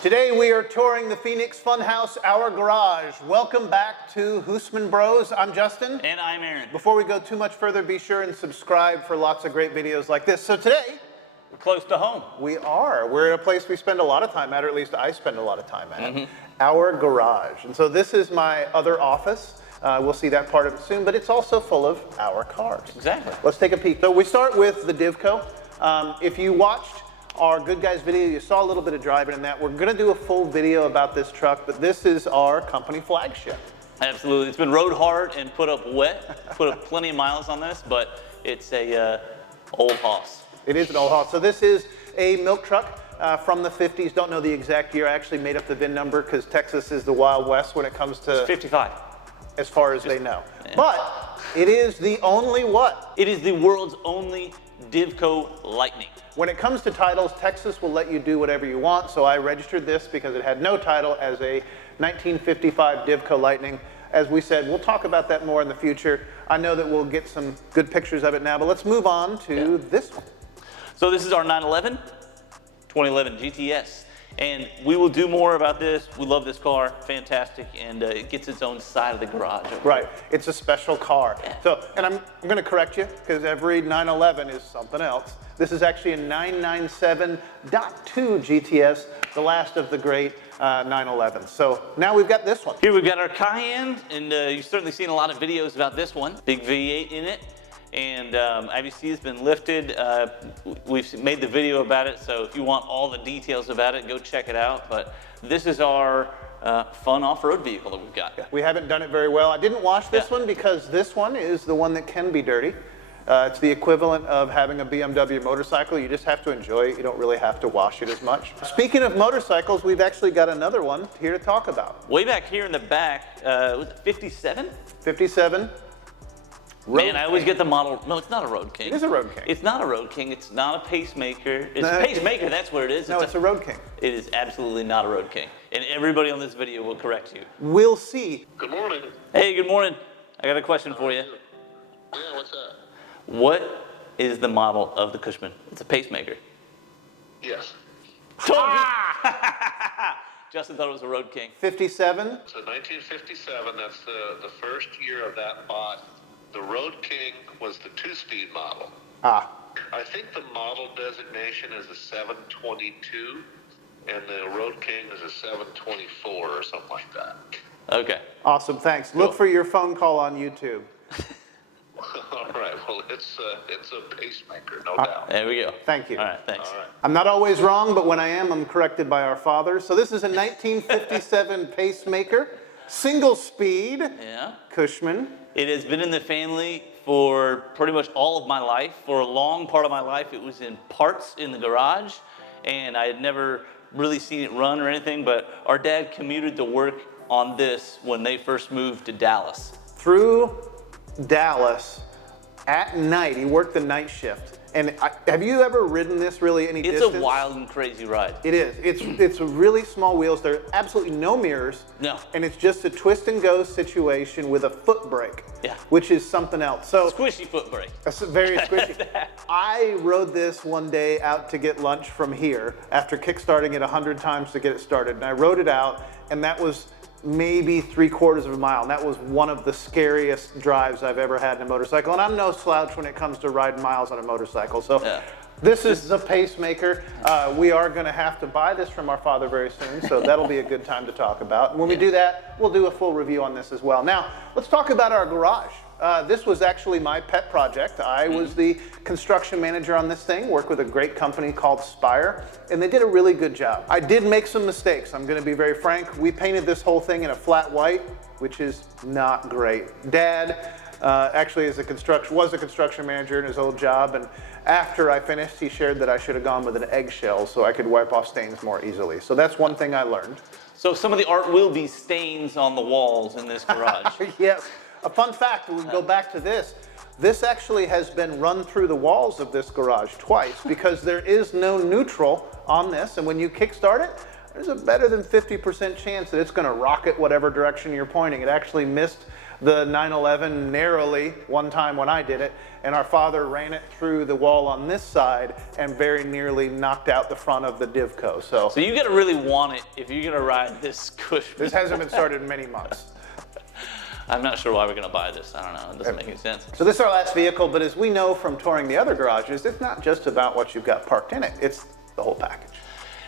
Today we are touring the Phoenix Funhouse, our garage. Welcome back to Husman Bros. I'm Justin. And I'm Aaron. Before we go too much further, be sure and subscribe for lots of great videos like this. So today, we're close to home. We're in a place we spend a lot of time at, or at least I spend a lot of time at, our garage. And so this is my other office. We'll see that part of it soon, but it's also full of our cars. Exactly. Let's take a peek. So we start with the divco. If you watched our Good Guys video, you saw a little bit of driving in that. We're gonna do a full video about this truck, but this is our company flagship. Absolutely, it's been rode hard and put up wet, put up plenty of miles on this, but it's a old hoss. It is an old hoss. So this is a milk truck from the 50s. Don't know the exact year. I actually made up the VIN number because Texas is the Wild West when it comes to... It's 55. As far as they know. Yeah. But it is the only what? It is the world's only divco Lightning. When it comes to titles, Texas will let you do whatever you want, so I registered this because it had no title as a 1955 divco Lightning. As we said, we'll talk about that more in the future. I know that we'll get some good pictures of it now, but let's move on to this one. So this is our 911, 2011 GTS. And we will do more about this. We love this car, fantastic, and it gets its own side of the garage. Right, it's a special car. So, and I'm gonna correct you, because every 911 is something else. This is actually a 997.2 GTS, the last of the great 911s. So now we've got this one. Here we've got our Cayenne, and you've certainly seen a lot of videos about this one. Big V8 in it. And IBC has been lifted. We've made the video about it, so if you want all the details about it, go check it out. But this is our fun off-road vehicle that we've got. We haven't done it very well. I didn't wash this one because this one is the one that can be dirty. It's the equivalent of having a BMW motorcycle. You just have to enjoy it. You don't really have to wash it as much. Speaking of motorcycles, we've actually got another one here to talk about. Way back here in the back, was it 57? 57. Man, I always get the model. No, it's not a Road King. It is a Road King. It's not a Road King. It's not a Pacemaker. It's a Pacemaker, that's what it is. No, it's a Road King. It is absolutely not a Road King. And everybody on this video will correct you. We'll see. Good morning. Hey, good morning. I got a question for you. Yeah, what's that? What is the model of the Cushman? It's a Pacemaker. Yes. Justin thought it was a Road King. 57? So 1957, that's the first year of that body. The Road King was the two-speed model. Ah. I think the model designation is a 722, and the Road King is a 724 or something like that. Okay. Awesome, thanks. Cool. Look for your phone call on YouTube. All right, well, it's a Pacemaker, no doubt. There we go. Thank you. All right, thanks. All right. I'm not always wrong, but when I am, I'm corrected by our fathers. So this is a 1957 Pacemaker, single speed, Cushman. It has been in the family for pretty much all of my life. For a long part of my life, it was in parts in the garage, and I had never really seen it run or anything, but our dad commuted to work on this when they first moved to Dallas. Through Dallas at night, he worked the night shift. And have you ever ridden this really any distance? It's a wild and crazy ride. It is. It's really small wheels. There are absolutely no mirrors. No. And it's just a twist and go situation with a foot brake. Yeah. Which is something else. So squishy foot brake. That's very squishy. I rode this one day out to get lunch from here after kickstarting it 100 times to get it started. And I rode it out, and that was maybe 3/4 of a mile. And that was one of the scariest drives I've ever had in a motorcycle. And I'm no slouch when it comes to riding miles on a motorcycle. So this is the Pacemaker. We are going to have to buy this from our father very soon. So that'll be a good time to talk about. And when we do that, we'll do a full review on this as well. Now, let's talk about our garage. This was actually my pet project. I was the construction manager on this thing, worked with a great company called Spire, and they did a really good job. I did make some mistakes, I'm gonna be very frank. We painted this whole thing in a flat white, which is not great. Dad actually was a construction manager in his old job, and after I finished, he shared that I should have gone with an eggshell so I could wipe off stains more easily. So that's one thing I learned. So some of the art will be stains on the walls in this garage. Yes. A fun fact, we go back to this. This actually has been run through the walls of this garage twice because there is no neutral on this. And when you kickstart it, there's a better than 50% chance that it's going to rocket whatever direction you're pointing. It actually missed the 911 narrowly one time when I did it, and our father ran it through the wall on this side and very nearly knocked out the front of the divco. So you gotta really want it if you're gonna ride this Cushman. this hasn't been started in many months. I'm not sure why we're gonna buy this. I don't know. It doesn't make any sense. So this is our last vehicle, but as we know from touring the other garages, it's not just about what you've got parked in it. It's the whole package.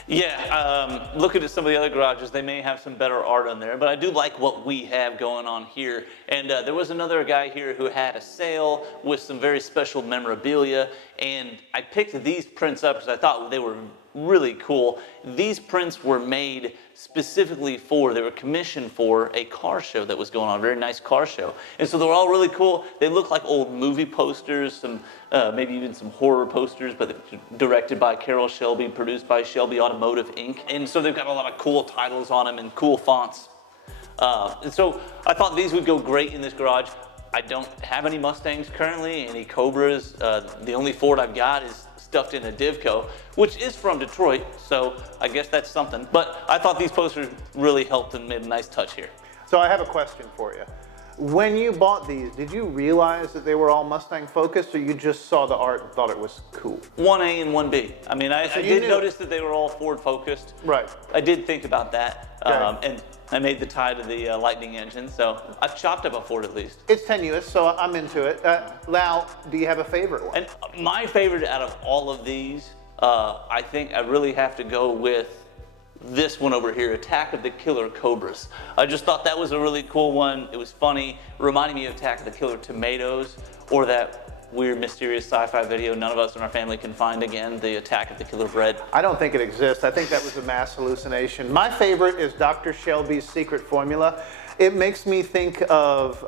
Yeah, looking at some of the other garages, they may have some better art on there, but I do like what we have going on here. And there was another guy here who had a sale with some very special memorabilia, and I picked these prints up because I thought they were really cool. These prints were made specifically they were commissioned for a car show that was going on, a very nice car show. And so they were all really cool. They look like old movie posters, some maybe even some horror posters, but directed by Carol Shelby, produced by Shelby Automotive Inc. And so they've got a lot of cool titles on them and cool fonts. And so I thought these would go great in this garage. I don't have any Mustangs currently, any Cobras. The only Ford I've got is stuffed in a divco, which is from Detroit, so I guess that's something. But I thought these posters really helped and made a nice touch here. So I have a question for you. When you bought these, did you realize that they were all Mustang focused, or you just saw the art and thought it was cool? 1A and 1B. I mean, I did knew. notice that they were all Ford focused. Right. I did think about that. Okay. And I made the tie to the Lightning engine, so I've chopped up a Ford at least. It's tenuous, so I'm into it. Now, do you have a favorite one? And my favorite out of all of these, I think I really have to go with this one over here, Attack of the Killer Cobras. I just thought that was a really cool one. It was funny, reminding me of Attack of the Killer Tomatoes, or that weird, mysterious sci-fi video none of us in our family can find again, the Attack of the Killer Bread. I don't think it exists. I think that was a mass hallucination. My favorite is Dr. Shelby's Secret Formula. It makes me think of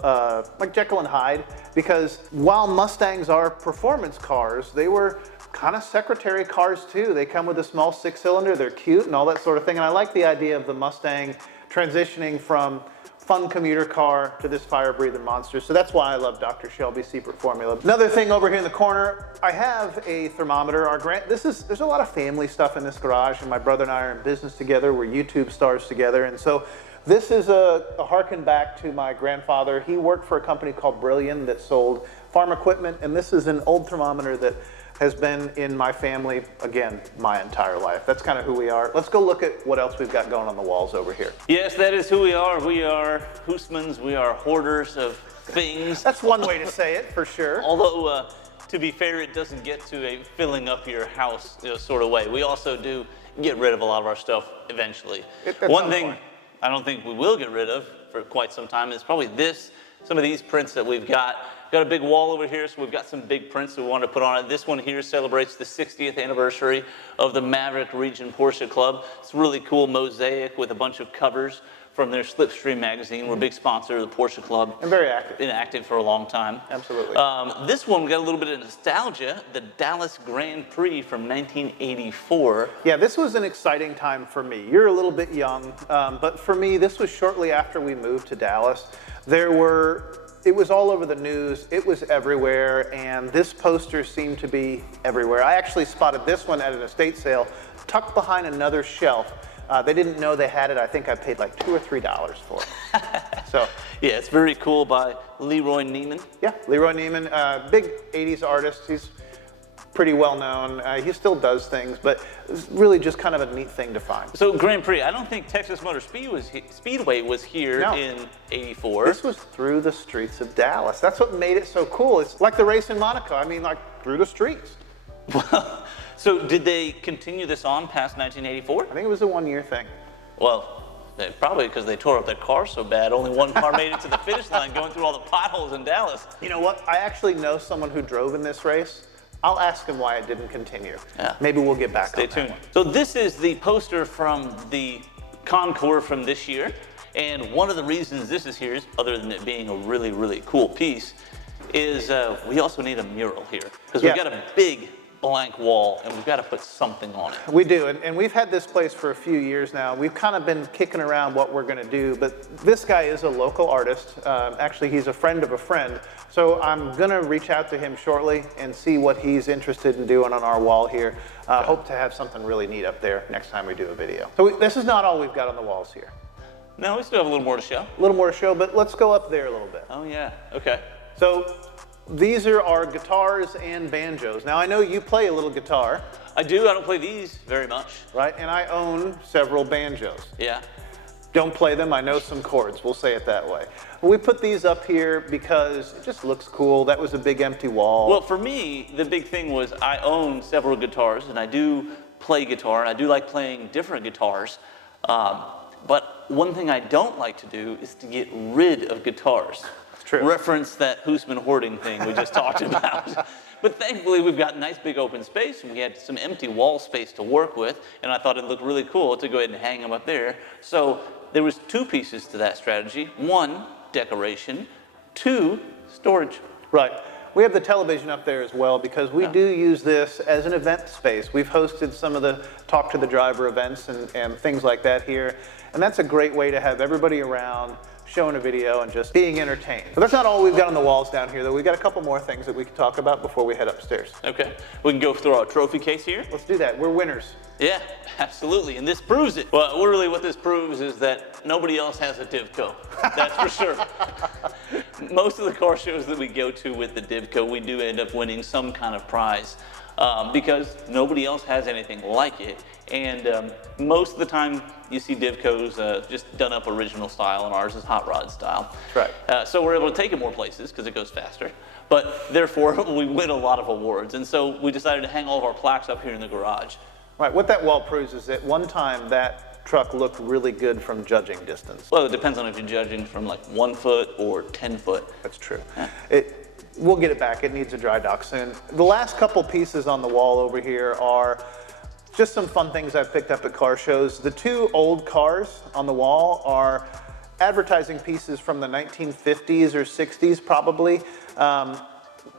like Jekyll and Hyde, because while Mustangs are performance cars, they were kind of secretary cars too. They come with a small 6-cylinder, they're cute and all that sort of thing. And I like the idea of the Mustang transitioning from fun commuter car to this fire-breathing monster. So that's why I love Dr. Shelby's Secret Formula. Another thing over here in the corner, I have a thermometer. There's a lot of family stuff in this garage, and my brother and I are in business together. We're YouTube stars together. And so this is a harken back to my grandfather. He worked for a company called Brillion that sold farm equipment. And this is an old thermometer that has been in my family, again, my entire life. That's kind of who we are. Let's go look at what else we've got going on the walls over here. Yes, that is who we are. We are Husmans. We are hoarders of things. That's one way to say it, for sure. Although, to be fair, it doesn't get to a filling up your house sort of way. We also do get rid of a lot of our stuff eventually. One thing I don't think we will get rid of for quite some time is probably some of these prints that we've got. Got a big wall over here, so we've got some big prints we wanted to put on it. This one here celebrates the 60th anniversary of the Maverick Region Porsche Club. It's a really cool mosaic with a bunch of covers from their Slipstream magazine. We're a big sponsor of the Porsche Club. And very active. Been active for a long time. Absolutely. This one, we got a little bit of nostalgia, the Dallas Grand Prix from 1984. Yeah, this was an exciting time for me. You're a little bit young, but for me, this was shortly after we moved to Dallas. It was all over the news, it was everywhere, and this poster seemed to be everywhere. I actually spotted this one at an estate sale, tucked behind another shelf. They didn't know they had it. I think I paid like $2 or $3 for it. So yeah, it's very cool, by Leroy Neiman. Yeah, Leroy Neiman, big 80s artist. He's pretty well known. He still does things, but it's really just kind of a neat thing to find. So Grand Prix, I don't think Texas Motor Speedway was here in '84. This was through the streets of Dallas. That's what made it so cool. It's like the race in Monaco. I mean, like through the streets. So did they continue this on past 1984? I think it was a one-year thing. Well, probably because they tore up their car so bad. Only one car made it to the finish line, going through all the potholes in Dallas. You know what? I actually know someone who drove in this race. I'll ask him why it didn't continue. Yeah. Maybe we'll get back Stay on tuned. that one. So this is the poster from the Concours from this year. And one of the reasons this is here, other than it being a really, really cool piece, is we also need a mural here. Because we've got a big blank wall and we've got to put something on it. We do, and we've had this place for a few years now. We've kind of been kicking around what we're gonna do, but this guy is a local artist. Actually, he's a friend of a friend. So I'm gonna reach out to him shortly and see what he's interested in doing on our wall here. Hope to have something really neat up there next time we do a video. So this is not all we've got on the walls here. No, we still have a little more to show. A little more to show, but let's go up there a little bit. Oh yeah, okay. So these are our guitars and banjos. Now I know you play a little guitar. I do, I don't play these very much. Right, and I own several banjos. Yeah. Don't play them, I know some chords, we'll say it that way. We put these up here because it just looks cool. That was a big empty wall. Well, for me, the big thing was I own several guitars, and I do play guitar, and I do like playing different guitars. But one thing I don't like to do is to get rid of guitars. True. Reference that Husman hoarding thing we just talked about. But thankfully, we've got nice big open space, and we had some empty wall space to work with, and I thought it looked really cool to go ahead and hang them up there. So there was two pieces to that strategy. One, decoration. Two, storage. Right. We have the television up there as well because we do use this as an event space. We've hosted some of the Talk to the Driver events and things like that here. And that's a great way to have everybody around, showing a video and just being entertained. But that's not all we've got on the walls down here though. We've got a couple more things that we can talk about before we head upstairs. Okay, we can go through our trophy case here. Let's do that. We're winners. Yeah, absolutely, and this proves it. Well, really what this proves is that nobody else has a divco, that's for sure. Most of the car shows that we go to with the divco, we do end up winning some kind of prize because nobody else has anything like it. And most of the time you see divcos just done up original style, and ours is hot rod style. Right. So we're able to take it more places because it goes faster, but therefore we win a lot of awards. And so we decided to hang all of our plaques up here in the garage. Right, what that wall proves is that one time that truck looked really good from judging distance. Well, it depends on if you're judging from like 1 foot or 10 foot. That's true. We'll get it back. It needs a dry dock soon. The last couple pieces on the wall over here are just some fun things I've picked up at car shows. The two old cars on the wall are advertising pieces from the 1950s or 60s probably.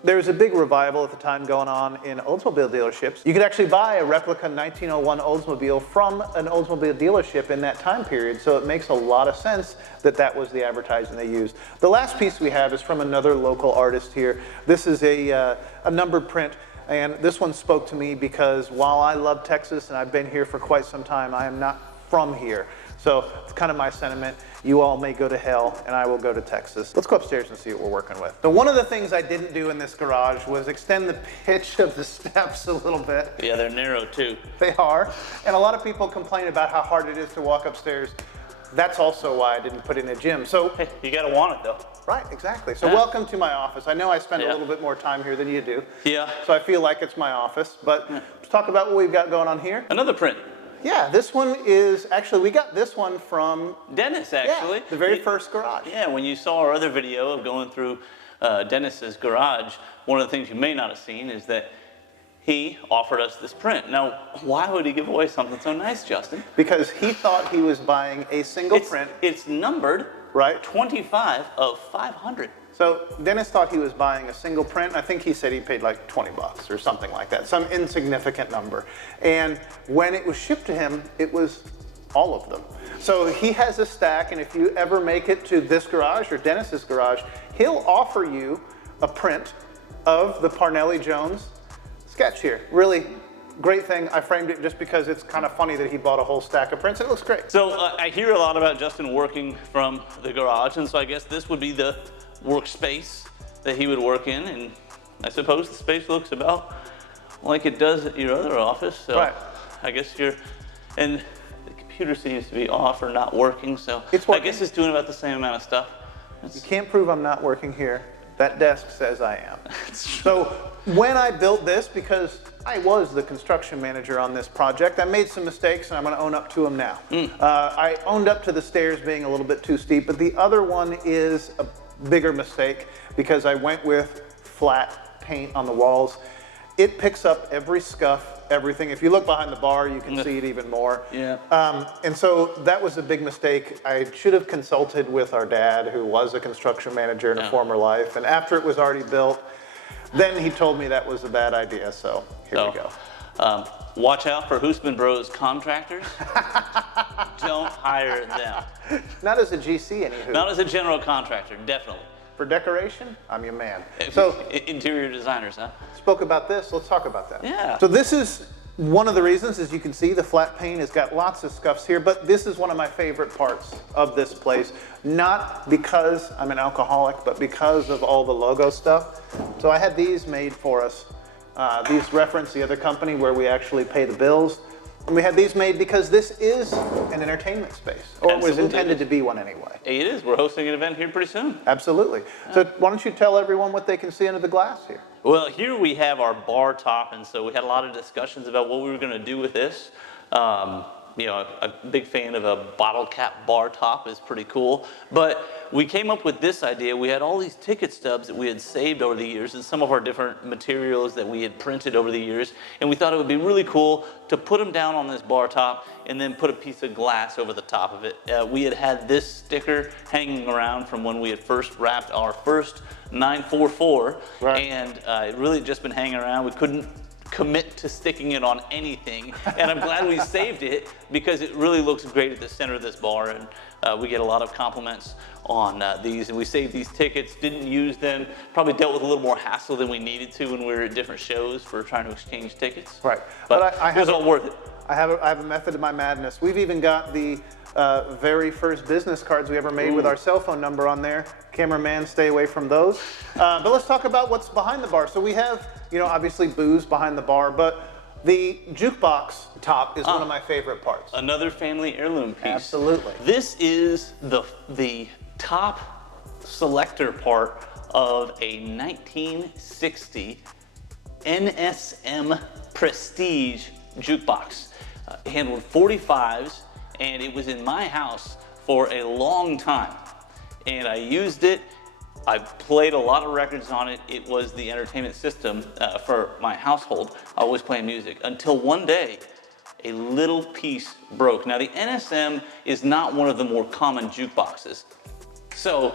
There was a big revival at the time going on in Oldsmobile dealerships. You could actually buy a replica 1901 Oldsmobile from an Oldsmobile dealership in that time period, so it makes a lot of sense that that was the advertising they used. The last piece we have is from another local artist here. This is a numbered print, and this one spoke to me because while I love Texas and I've been here for quite some time, I am not from here. So it's kind of my sentiment. You all may go to hell and I will go to Texas. Let's go upstairs and see what we're working with. So one of the things I didn't do in this garage was extend the pitch of the steps a little bit. Yeah, they're narrow too. They are. And a lot of people complain about how hard it is to walk upstairs. That's also why I didn't put in a gym. So hey, you gotta want it though. Right, exactly. So welcome to my office. I know I spend a Yeah. little bit more time here than you do. Yeah. So I feel like it's my office, but let's talk about what we've got going on here. Another print. Yeah, this one is, actually, we got this one from Dennis, actually. the very first garage. Yeah, when you saw our other video of going through Dennis's garage, one of the things you may not have seen is that he offered us this print. Now, why would he give away something so nice, Justin? Because he thought he was buying a single print. It's numbered, right? 25 of 500. So Dennis thought he was buying a single print. I think he said he paid like 20 bucks or something like that, some insignificant number. And when it was shipped to him, it was all of them. So he has a stack, and if you ever make it to this garage or Dennis's garage, he'll offer you a print of the Parnelli Jones sketch here. Really great thing. I framed it just because it's kind of funny that he bought a whole stack of prints. It looks great. So I hear a lot about Justin working from the garage, and so I guess this would be the workspace that he would work in, and I suppose the space looks about like it does at your other office. So right. I guess and the computer seems to be off or not working, so it's I guess it's doing about the same amount of stuff. You can't prove I'm not working here. That desk says I am. So when I built this, because I was the construction manager on this project, I made some mistakes and I'm going to own up to them now. I owned up to the stairs being a little bit too steep, but the other one is a bigger mistake because I went with flat paint on the walls. It picks up every scuff, everything. If you look behind the bar, you can see it even more. Yeah. And so that was a big mistake. I should have consulted with our dad, who was a construction manager in a former life. And after it was already built, then he told me that was a bad idea. So here we go. Watch out for Husman Bros contractors. Don't hire them. Not as a GC, anywho. Not as a general contractor, definitely. For decoration, I'm your man. So interior designers, huh? spoke about this. Let's talk about that. Yeah. So this is one of the reasons, as you can see, the flat pane has got lots of scuffs here, but this is one of my favorite parts of this place. Not because I'm an alcoholic, but because of all the logo stuff. So I had these made for us. These reference the other company where we actually pay the bills. And we had these made because this is an entertainment space, or it was intended to be one anyway. It is. We're hosting an event here pretty soon. Absolutely. So why don't you tell everyone what they can see under the glass here? Well, here we have our bar top, and so we had a lot of discussions about what we were going to do with this. You know, a big fan of a bottle cap bar top is pretty cool. But we came up with this idea. We had all these ticket stubs that we had saved over the years and some of our different materials that we had printed over the years. And we thought it would be really cool to put them down on this bar top and then put a piece of glass over the top of it. We had this sticker hanging around from when we had first wrapped our first 944. Right. And it really just been hanging around. We couldn't commit to sticking it on anything, and I'm glad we saved it because it really looks great at the center of this bar, and we get a lot of compliments on these, and we saved these tickets, didn't use them, probably dealt with a little more hassle than we needed to when we were at different shows for trying to exchange tickets. Right, but it was all worth it. I have a method to my madness. We've even got the very first business cards we ever made with our cell phone number on there. Cameraman, stay away from those. But let's talk about what's behind the bar. So we have, you know, obviously booze behind the bar, but the jukebox top is one of my favorite parts. Another family heirloom piece. Absolutely. This is the top selector part of a 1960 NSM Prestige jukebox. Handled 45s, and it was in my house for a long time. And I used it. I played a lot of records on it. It was the entertainment system for my household. Always playing music until one day a little piece broke. Now the NSM is not one of the more common jukeboxes. So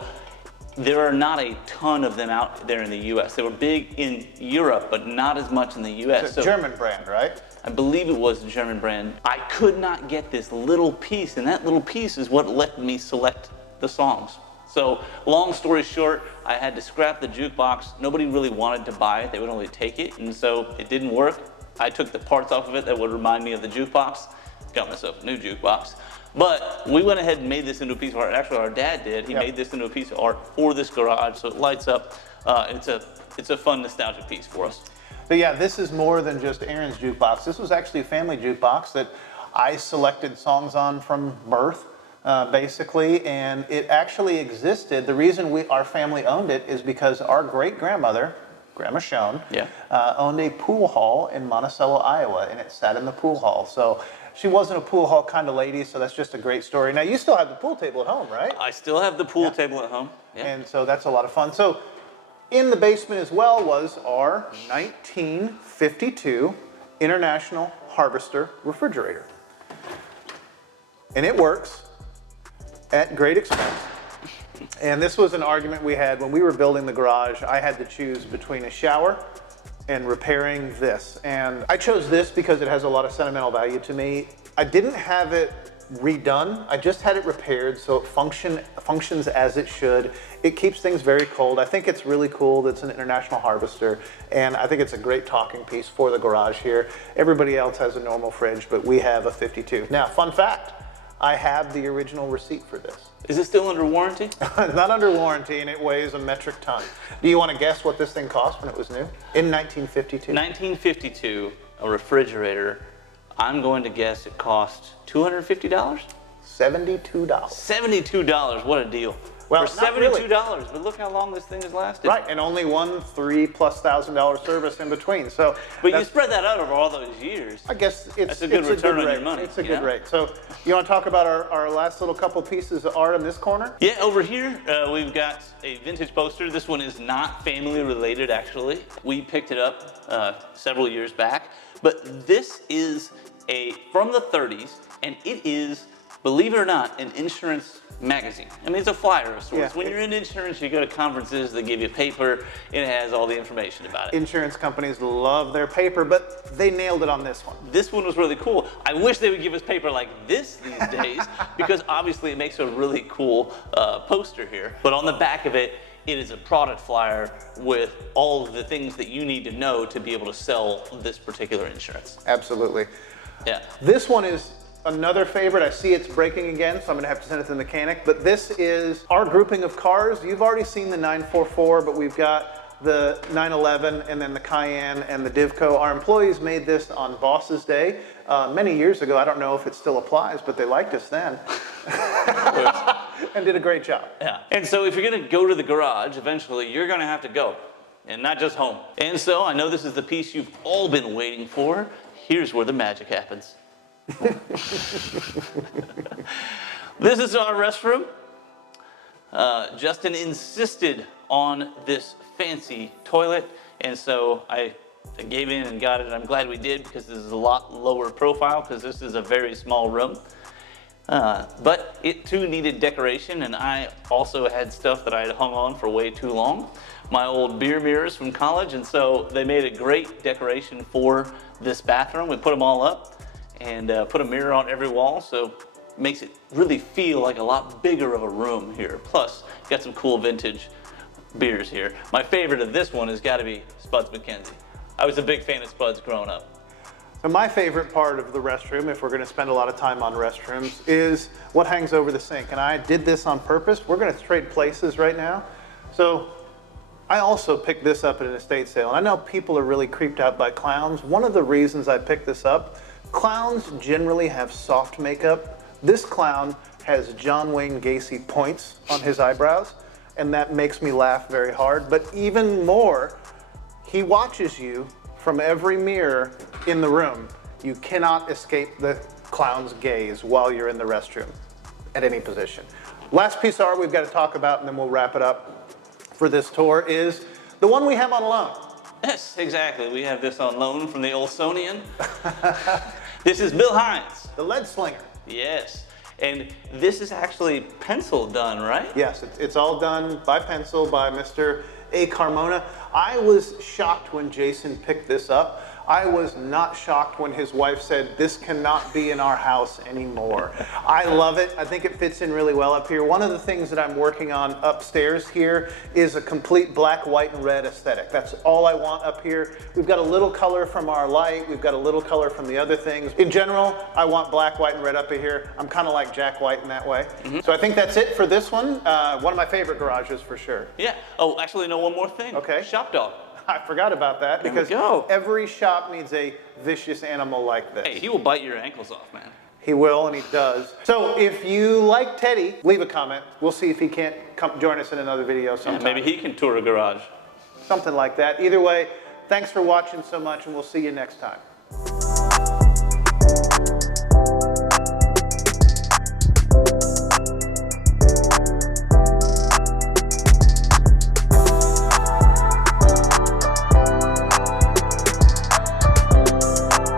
there are not a ton of them out there in the US. They were big in Europe, but not as much in the US. It's a German brand, right? I believe it was a German brand. I could not get this little piece, and that little piece is what let me select the songs. So long story short, I had to scrap the jukebox. Nobody really wanted to buy it. They would only take it, and so it didn't work. I took the parts off of it that would remind me of the jukebox. Got myself a new jukebox. But we went ahead and made this into a piece of art. Actually, our dad did. He made this into a piece of art for this garage, so it lights up. It's a fun nostalgia piece for us. But yeah, this is more than just Aaron's jukebox. This was actually a family jukebox that I selected songs on from birth, basically, and it actually existed. The reason our family owned it is because our great-grandmother, Grandma Schoen, owned a pool hall in Monticello, Iowa, and it sat in the pool hall. So she wasn't a pool hall kind of lady, so that's just a great story. Now, you still have the pool table at home, right? I still have the pool table at home. Yeah. And so that's a lot of fun. So in the basement as well was our 1952 International Harvester refrigerator. And it works at great expense. And this was an argument we had when we were building the garage. I had to choose between a shower and repairing this. And I chose this because it has a lot of sentimental value to me. I didn't have it redone. I just had it repaired so it functions as it should. It keeps things very cold. I think it's really cool that it's an International Harvester, and I think it's a great talking piece for the garage here. Everybody else has a normal fridge, but we have a 52. Now, fun fact, I have the original receipt for this. Is it still under warranty? It's not under warranty, and it weighs a metric ton. Do you want to guess what this thing cost when it was new? In 1952. 1952, a refrigerator. I'm going to guess it cost $250? $72. $72, what a deal. Well, for $72, but look how long this thing has lasted. Right, and only one $3,000+ service in between. So, but you spread that out over all those years. I guess it's a good return on your money. It's a good rate. So, you want to talk about our last little couple pieces of art in this corner? Yeah, over here we've got a vintage poster. This one is not family related, actually. We picked it up several years back, but this is from the 30s, and it is, believe it or not, an insurance magazine. I mean, it's a flyer of sorts. When you're in insurance, you go to conferences, they give you paper, and it has all the information about it. Insurance companies love their paper, but they nailed it on this one. This one was really cool. I wish they would give us paper like this these days, because obviously it makes a really cool poster here. But on the back of it, it is a product flyer with all of the things that you need to know to be able to sell this particular insurance. Absolutely. Yeah. This one is another favorite. I see it's breaking again, so I'm gonna have to send it to the mechanic. But this is our grouping of cars. You've already seen the 944, but we've got the 911 and then the Cayenne and the Divco. Our employees made this on Boss's Day many years ago. I don't know if it still applies, but they liked us then. And did a great job. Yeah. And so if you're gonna go to the garage, eventually you're gonna have to go, and not just home. And so I know this is the piece you've all been waiting for. Here's where the magic happens. This is our restroom. Justin insisted on this fancy toilet, and so I gave in and got it. I'm glad we did, because this is a lot lower profile, because this is a very small room. But it too needed decoration, and I also had stuff that I had hung on for way too long. My old beer mirrors from college, and so they made a great decoration for this bathroom. We put them all up and put a mirror on every wall, so it makes it really feel like a lot bigger of a room here. Plus, got some cool vintage beers here. My favorite of this one has got to be Spuds McKenzie. I was a big fan of Spuds growing up. So my favorite part of the restroom, if we're gonna spend a lot of time on restrooms, is what hangs over the sink. And I did this on purpose. We're gonna trade places right now. So I also picked this up at an estate sale. And I know people are really creeped out by clowns. One of the reasons I picked this up, clowns generally have soft makeup. This clown has John Wayne Gacy points on his eyebrows, and that makes me laugh very hard. But even more, he watches you from every mirror in the room. You cannot escape the clown's gaze while you're in the restroom at any position. Last piece of art we've got to talk about, and then we'll wrap it up for this tour, is the one we have on loan. Yes, exactly. We have this on loan from the Olsonian. This is Bill Hines. The lead slinger. Yes. And this is actually pencil done, right? Yes, it's all done by pencil by Mr. A. Carmona. I was shocked when Jason picked this up. I was not shocked when his wife said, this cannot be in our house anymore. I love it. I think it fits in really well up here. One of the things that I'm working on upstairs here is a complete black, white, and red aesthetic. That's all I want up here. We've got a little color from our light. We've got a little color from the other things. In general, I want black, white, and red up here. I'm kind of like Jack White in that way. So I think that's it for this one. One of my favorite garages for sure. Yeah. Oh, actually, no, one more thing. Okay. Shop dog. I forgot about that because every shop needs a vicious animal like this. Hey, he will bite your ankles off, man. He will, and he does. So if you like Teddy, leave a comment. We'll see if he can't come join us in another video sometime. Yeah, maybe he can tour a garage. Something like that. Either way, thanks for watching so much, and we'll see you next time.